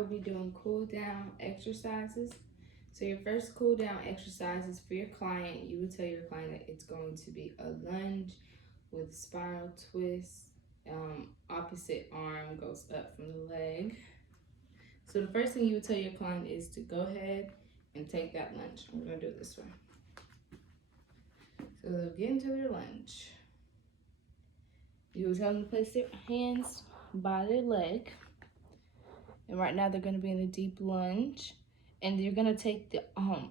will be doing cool down exercises. So your first cool down exercises for your client, you would tell your client that it's going to be a lunge with spiral twist. Opposite arm goes up from the leg. So the first thing you would tell your client is to go ahead and take that lunge. I'm gonna do it this way. So they'll get into their lunge. You will tell them to place their hands by their leg. And right now they're gonna be in a deep lunge. And you're gonna take the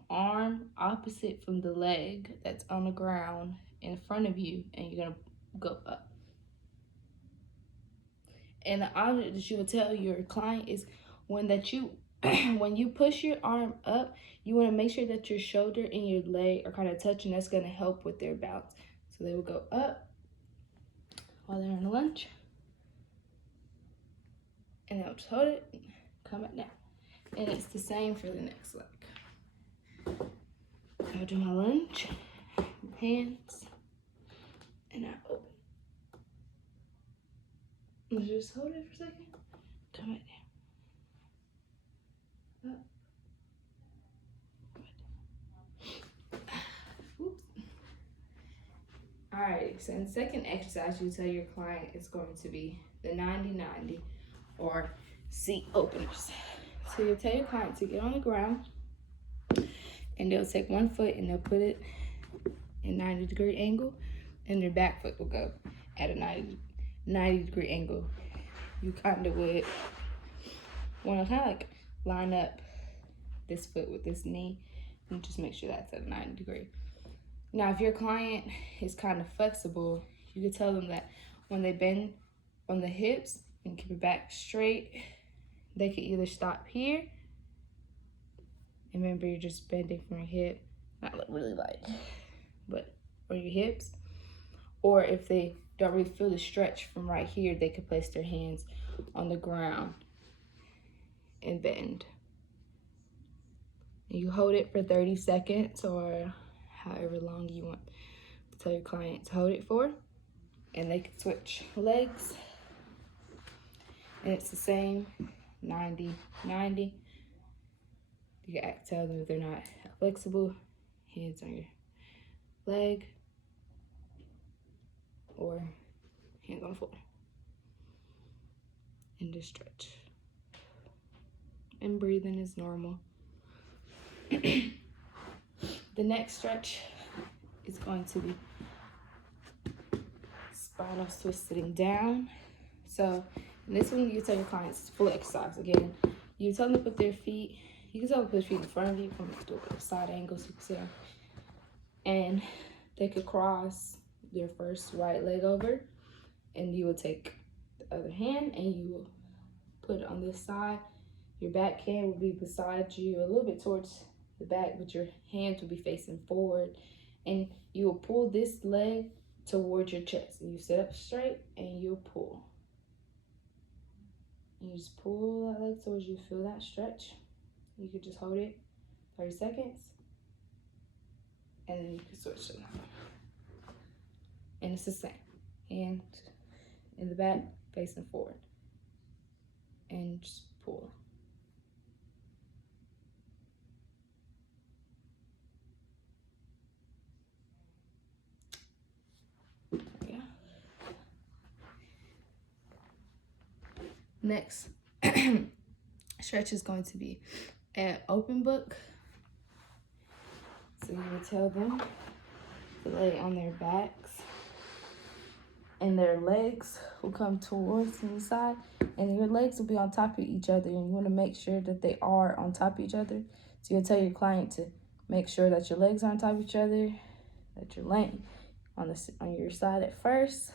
arm opposite from the leg that's on the ground in front of you, and you're gonna go up. And the object that you will tell your client is when you push your arm up, you want to make sure that your shoulder and your leg are kind of touching. That's going to help with their bounce. So they will go up while they're in the lunge, and they'll just hold it, come back down. And it's the same for the next leg. I'll do my lunge, hands, and I open. Let's just hold it for a second. Come back down. Up. Oops. Alright, so in the second exercise, you tell your client it's going to be the 90-90 or seat openers. So you tell your client to get on the ground, and they'll take one foot and they'll put it in 90-degree angle, and their back foot will go at a 90-degree angle. You kind of would want to kind of like line up this foot with this knee and just make sure that's at a 90-degree. Now, if your client is kind of flexible, you could tell them that when they bend on the hips and keep your back straight, they could either stop here, and remember you're just bending from your hip, not really like, but for your hips. Or if they don't really feel the stretch from right here, they could place their hands on the ground and bend. And you hold it for 30 seconds or however long you want to tell your client to hold it for. And they can switch legs. And it's the same 90-90. You can tell them if they're not flexible, hands on your leg or hands on the floor. And just stretch. And breathing is normal. The next stretch is going to be spinal twist sitting down. So in this one, you tell your clients it's full exercise. Again, you tell them to put their feet, you can tell them to put their feet in front of you from the side angle so you can see them. And they could cross their first right leg over, and you will take the other hand and you will put it on this side. Your back hand will be beside you, a little bit towards the back, but your hands will be facing forward. And you will pull this leg towards your chest. And you sit up straight and you'll pull. And you just pull that leg towards you, feel that stretch. You could just hold it 30 seconds. And then you can switch to another. And it's the same. Hand in the back, facing forward. And just pull. Yeah. Next stretch is going to be an open book. So you will tell them to lay on their backs, and their legs will come towards the side, and your legs will be on top of each other, and you want to make sure that they are on top of each other. So you'll tell your client to make sure that your legs are on top of each other, that you're laying on your side at first,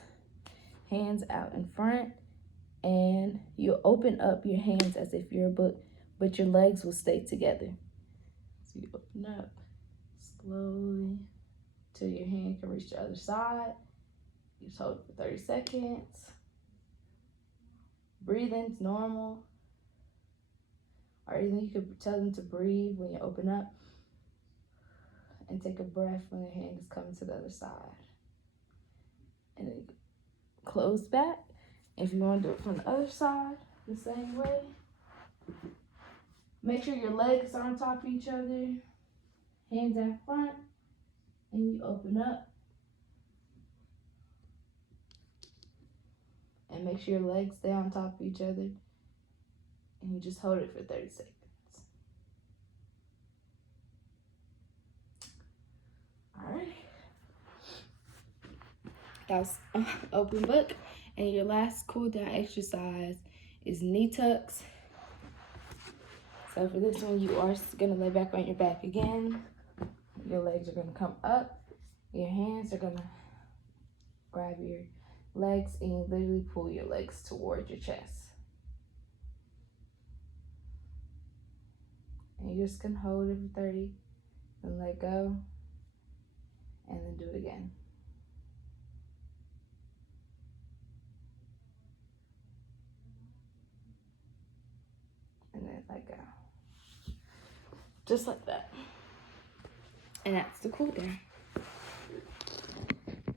hands out in front, and you open up your hands as if you're a book, but your legs will stay together. So you open up slowly till your hand can reach the other side. You just hold it for 30 seconds. Breathing's normal. Or even you could tell them to breathe when you open up, and take a breath when your hand is coming to the other side. And then close back. If you want to do it from the other side, the same way. Make sure your legs are on top of each other, hands in front, and you open up. And make sure your legs stay on top of each other, and you just hold it for 30 seconds. All right. That was open book. And your last cool down exercise is knee tucks. So for this one, you are gonna lay back on your back again. Your legs are gonna come up. Your hands are gonna grab your legs and you literally pull your legs towards your chest. And you just can hold it for 30 and let go and then do it again. And then let go. Just like that. And that's the cool down.